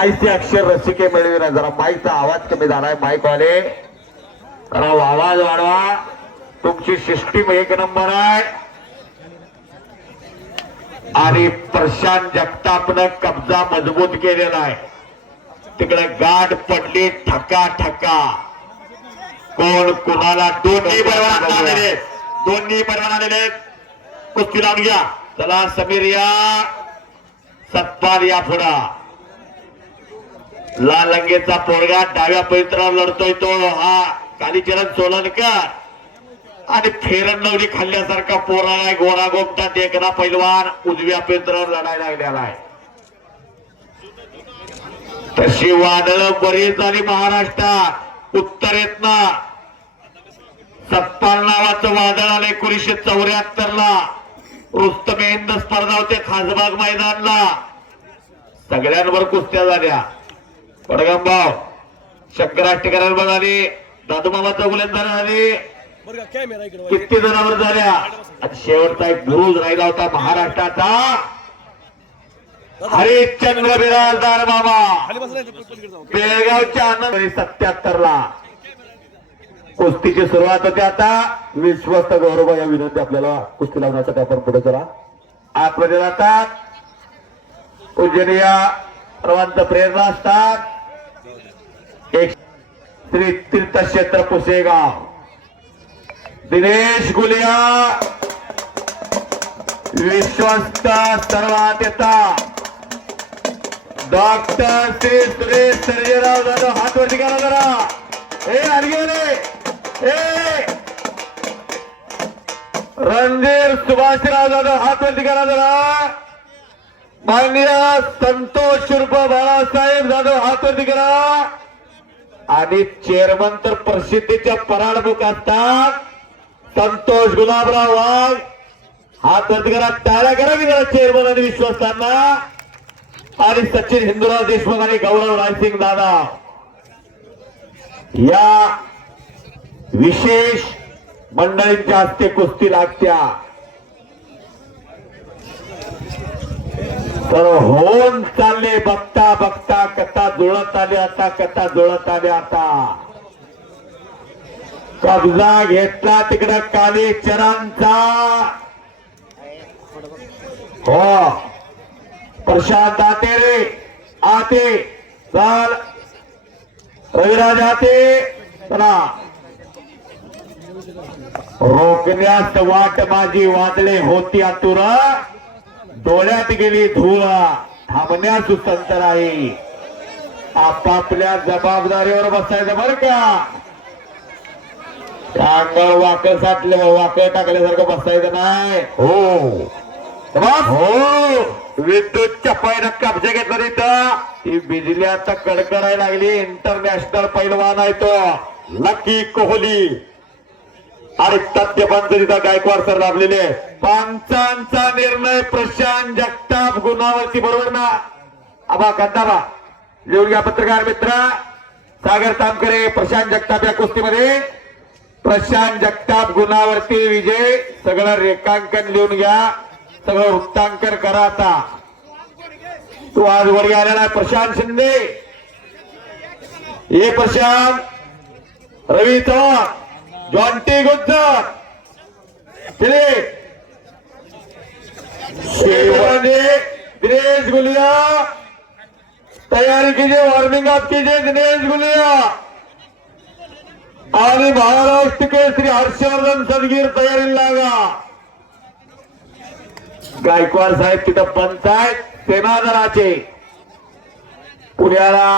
ऐसे अक्षर रसिके मिळविणार. जरा माईकचा आवाज कमी झालाय. माईक वाले जरा आवाज वाढवा. तुमची सिस्टीम एक नंबर आहे. आणि प्रशांत जगतापनं कब्जा मजबूत केलेला आहे. तिकडे गाठ पडली ठका ठका. कोण कुणाला दोन्ही पैलवान आलेले कुस्ती लावून घ्या. चला समीर या, सतपाल या पुढा. लाल लंगेचा पोरगा डाव्या पवित्रावर लढतोय तो हा कालीचरण सोलनकर. आणि फेरनवली खाल्ल्यासारखा पोरा आहे. गोरा गोमटा देखना पैलवान उजव्या पवित्रावर लढायला लागलेला आहे. तशी वादळ बरीच झाली महाराष्ट्रात. उत्तरेतनं सतपाल नावाचं वादळ आलं 1974 ला. रुस्तम हिंद स्पर्धा होते खासबाग मैदानला. सगळ्यांवर कुस्त्या झाल्या. वडगामभाव शंकराष्टकरांवर झाली. दादूमामा चौगुलेंवर झाली. किती जणांवर झाल्या. आणि शेवटचा एक बुरुज राहिला होता महाराष्ट्राचा हरिश्चंद्र बिराजदार बाबा बेळगावच्या आनंद 77 ला. कुस्तीची सुरुवात होते. आता विश्वस्त गौरव या विनंती आपल्याला कुस्ती लावण्यासाठी आपण पुढे चला. आतमध्ये जातात उज्जैनिया सर्वांचं प्रेरणा असतात. एक श्री तीर्थक्षेत्र पुसेगाव दिनेश गुलिया विश्वस्त सर्वात येतात. डॉक्टर श्री सुरेश सर्जेराव जाधव हात वरती करा जरा. हे अडगे रणधीर सुभाषराव जाधव हात वरती करा जरा. माननीय संतोष उर्फ बाळासाहेब जाधव हात वरती करा. आणि चेअरमन तर प्रसिद्धीच्या पराडमुख असतात. संतोष गुलाबराव वाघ हात वरती करा. टाळ्या करा की जरा चेअरमन आणि विश्वासांना. आणि सचिन हिंदुराव देशमुख आणि गौरव रायसिंग दादा या विशेष मंडळींच्या हस्ते कुस्ती लागत्या. तर होऊन चालले बघता बघता कथा जुळत आले. आता कथा जुळत आले. आता कब्जा घेतला तिकडे कालीचरांचा. हो प्रशांत आते रे आते चाल. रविराज आते चला. रोखण्यास वाट माझी वादळे होती आतुर. डोळ्यात गेली धूळ थांबण्यास सुसंतर आहे. आपापल्या जबाबदारीवर बसायचं बरं का. अंगावर वाकड साठले वाकड टाकल्यासारखं बसायचं नाही. हो हो विद्युतच्या पायनं कब्जा घेतला तिथं. ती बिजली आता कडकडायला लागली. इंटरनॅशनल पैलवान आहे तो लकी कोहली. आणि तथ्यपंच तिथं गायकवाड सर लाभलेले. पंचांचा निर्णय प्रशांत जगताप गुणावरती बरोबर ना. आबा कंदाबा लिहून घ्या पत्रकार मित्र. सागर तामकरे प्रशांत जगताप या कुस्तीमध्ये. प्रशांत जगताप गुणावरती विजय. सगळं रेखांकन लिहून घ्या. सगळं वृत्तांकन करा. आता तू आज वर आलेला आहे प्रशांत शिंदे. हे प्रशांत रवी चव्हाण जॉन्टी गुज्जर दिनेश गुलिया तैयारी कीजिए. वार्मिंग अप कीजिए दिनेश गुलिया. आणि महाराष्ट्र के श्री हर्षवर्धन सदगीर तयारी लागा. गायकवाड साहेब तिथं पंच आहेत सेनादलाचे. पुण्याला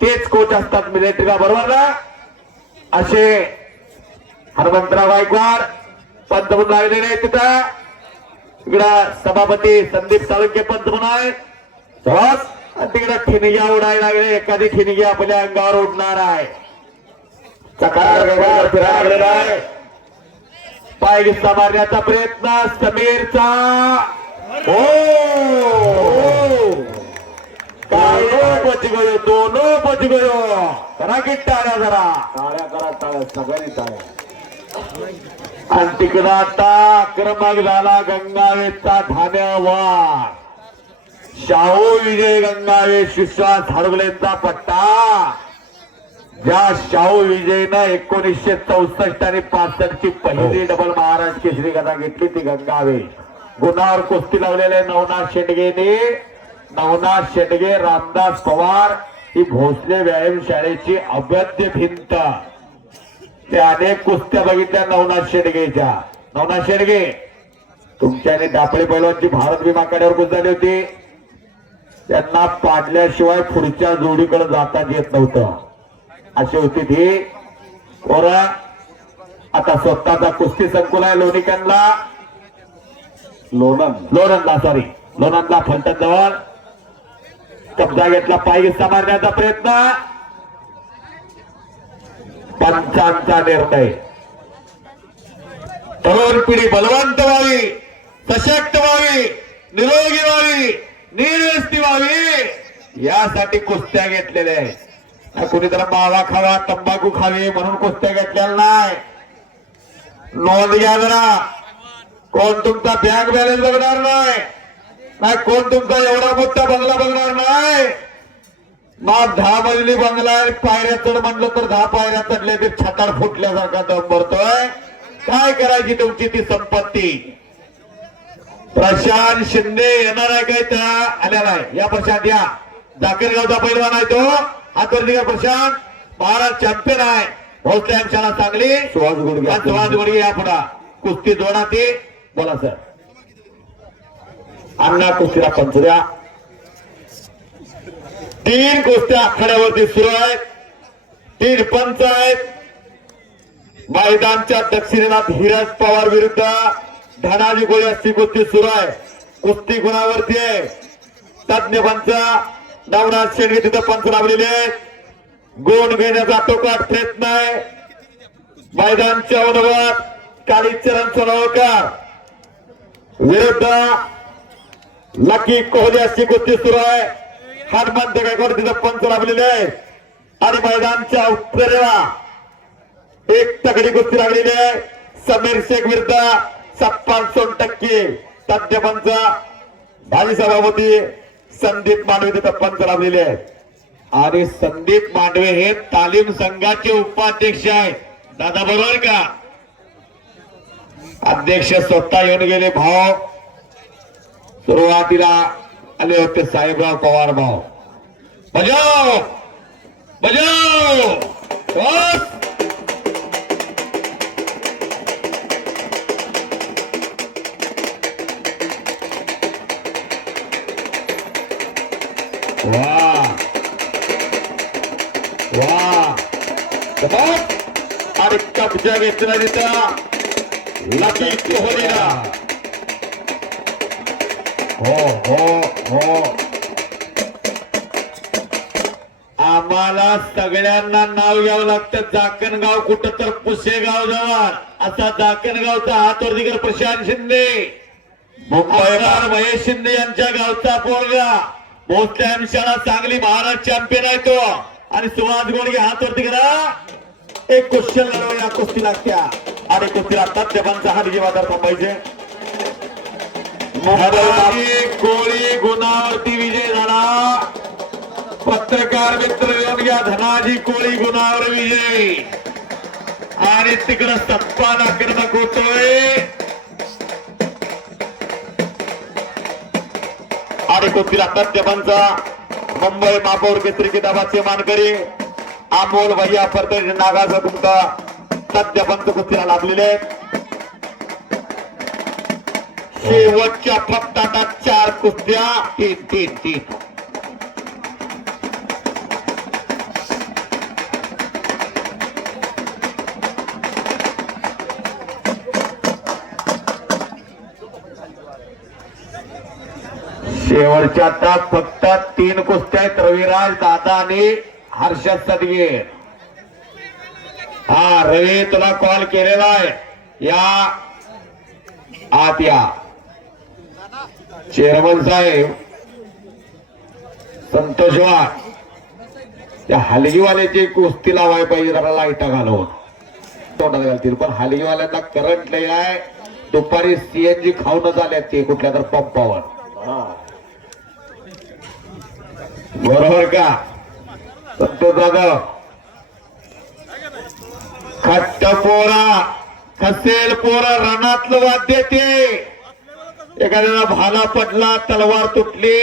तेच कोच असतात मिलिटरीला बरोबर ना. असे हनुमंतराव गायकवाड पंत म्हणून लागलेले आहेत तिथं. इकडं सभापती संदीप साळुंके पंत म्हणून आहे. तिकडे ठिणग्या उडायला लागले. एखादी ठिणगी आपल्या अंगावर उडणार आहे. चकार फिरायला आहे. पाय घिस्सा मारण्याचा प्रयत्न समीरचा. हो बच गयो. दोनों बच गयो. करा की टाळ्या जरा. टाळ्या करा. टाळ्या सगळ्यांनी टाळ्या. आणि तिकडं आता आक्रमक झाला गंगावेचा ठाण्यावर. शाहू विजय गंगावे विश्वास हडगलेंचा पट्टा. ज्या शाहू विजयनं 1964 आणि 65 ची पहिली डबल महाराष्ट्र केसरी गदा घेतली ती गंगावे. गुणावर कुस्ती लावलेले नवनाथ शेंडगेने. नवनाथ शेंडगे रामदास पवार ही भोसले व्यायाम शाळेची अवैध भिंत. ते अनेक कुस्त्या बघितल्या नवनाथ शेंडगेच्या. नवनाथ शेंडगे तुमच्याने दापळे पैलवानची भारत विमा कड्यावर कुस्ती झाली होती. त्यांना पाडल्याशिवाय पुढच्या जोडीकडे जाता येत नव्हतं अशी होती ती पोरं. आता स्वतःचा कुस्ती संकुल आहे लोणीकरला. लोणंदला फलटण जवळ कब्जा घेतला. पाय मारण्याचा प्रयत्न. पंचांचा निर्णय. तरुण पिढी बलवंत व्हावी, सशक्त व्हावी, निरोगी व्हावी, निर्व्यस्ती व्हावी यासाठी कुस्त्या घेतलेल्या आहेत. कुणीतरी मावा खावा, तंबाखू खावी म्हणून कुस्त्या घेतलेल्या नाही. नोंद घ्या जरा. कोण तुमचा बँक बॅलन्स बघणार नाही. कोण तुमचा एवढा मोठा बंगला बघणार नाही. मग 10 मजली बंगला आहे, पायऱ्या चढ म्हणलं तर 10 पायऱ्या चढल्या ते छाताड फुटल्यासारखा दम भरतोय. काय करायची तुमची ती संपत्ती. प्रशांत शिंदे येणार आहे काय त्या आलेला आहे. या प्रशांत या. जाकेरगावचा पैलवान आहे तो. हातवर्णीकर प्रशांत महाराष्ट्र चॅम्पियन आहे. भोसले शाळा चांगली. सुहास गुडगे या पुढा कुस्ती जोडाती. बोला सर. अण्णा कुस्तीला पंच द्या. 3 कुस्त्या आखाड्यावरती सुरू आहेत. 3 पंच आहेत. मैदानच्या दक्षिणेला धीरज पवार विरुद्ध धनाजी गोळे अशी कुस्ती सुरू आहे. कुस्ती गुणावरती आहे. तज्ञ पंच नवनाथ शेंडगे तिथं पंच लावलेले. गुण घेण्याचा टोकाट प्रयत्न आहे. मैदानच्या उन्हात कालीचरण सोनवकर विरुद्ध लकी कोहली अशी कुस्ती सुरू आहे. हनुमंत गायकवाड तिथं पंच लावलेले आहे. आणि मैदानच्या उत्तरेला एक तगडी कुस्ती लागलेली आहे. समीर शेख विरुद्ध 56% तज्ञ पंच भावी सभापती संदीप मांडवे तिथं पंच लावलेले आहेत. आणि संदीप मांडवे हे तालीम संघाचे उपाध्यक्ष आहेत. दादा बरोबर का. अध्यक्ष स्वतः येऊन गेले. भाव सुरुवातीला आले होते साहेबराव पवार भाव. बजाव बजाव. वाह वाह. आणि कब्जा घेतला तिथं लकी कोहलीला. हो हो हो. आम्हाला सगळ्यांना नाव घ्यावं लागतं. जाकणगाव कुठं तर पुसेगाव जवळ असा जाकणगावचा हातवर्णीकर प्रशांत शिंदे. मुंबईकर महेश शिंदे यांच्या गावचा पोरगा. भोसले शाळा चांगली महाराष्ट्र चॅम्पियन आहे तो. आणि सुहास गोडगे हातवरती करा. एक क्वेश्चन लढवा या कुस्ती लागत्या. आणि कुस्तीला तथ्यपंचा हा विजय बाजार थांबायचे. कोळी गुणावरती विजय झाला. पत्रकार मित्र येऊन घ्या. धनाजी कोळी गुणावर विजय. आणि तिकडं सत्पान आक्रमक होतोय. आणि कुस्तीला तथ्यपंचा मुंबई महापौर केसरी किताबाचे मानकरी अमोल भैया फरतरी नागाचा तुमचा तथ्यपंच कुस्तीला लाभलेले. शेवटच्या फक्त आता 4 कुस्त्या. 3 शेवटच्या आता फक्त 3 कुस्त्या आहेत. रविराज दादा आणि हर्षद सदगे. हा रवी तुला कॉल केलेला आहे. या आत या. चेअरमन साहेब संतोष वाघ त्या हलगीवाल्याची कुस्ती लावाय पाहिजे. जरा लाईटा घालवून तोंडात घालतील. पण हलगीवाल्यांना करंट लय आहे. दुपारी CNG खाऊनच आल्या ते कुठल्या तर पंपावर. बरोबर का संतोष जाधव खट्ट पोरा खसेल पोरा रणातलं वाद्य ते एखाद्याला भाला पडला तलवार तुटली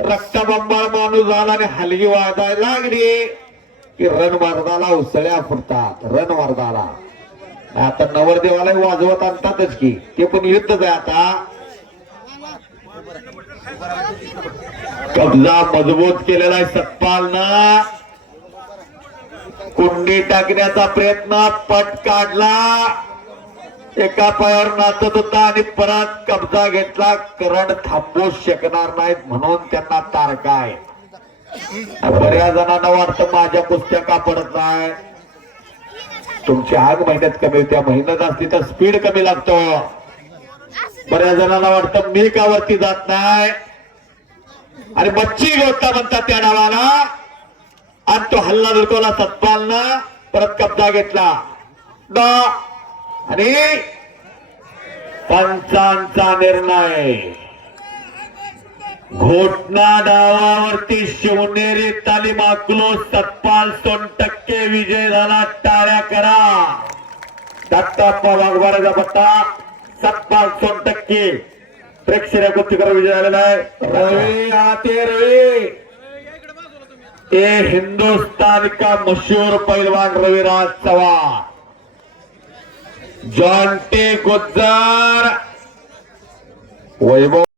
रक्तबंबाळ माणूस झाला आणि हलगी वाजायला लागली की रणमार्गाला उसळ्या फुटतात रणमार्गाला आता नवरदेवाला वाजवत आणतातच की ते पण युद्धच आहे आता कब्जा मजबूत केलेला आहे सतपालनं कुंडी टाकण्याचा प्रयत्न पट काढला एका पायावर नाचत होता आणि परत कब्जा घेतला करण थांबवू शकणार नाहीत म्हणून त्यांना तारका आहे बऱ्याच जणांना वाटतं माझ्या कुस्त्या का पडत नाही तुमची आग मेहनत कमी होत्या मेहनत असली तर स्पीड कमी लागतो बऱ्याच जणांना वाटतं मी का वरती जात नाही आणि मच्छी गोटा म्हणतात त्या नावाला आणि तो हल्ला धुडकवला सतपालनं परत कब्जा घेतला आणि पंचांचा निर्णय घोटना डावावरती शिवनेरी तालीम अकलो सतपाल 100% विजय झाला टाळ्या करा दत्ताप्पा वाघबारेचा पट्टा सतपाल 100% प्रेक्षक कुस्तीकर विजय झालेला आहे रवी आते रवी ये हिंदुस्तान का मशहूर पहलवान रविराज चव्हाण जॉन्टे गुज्जर वैभव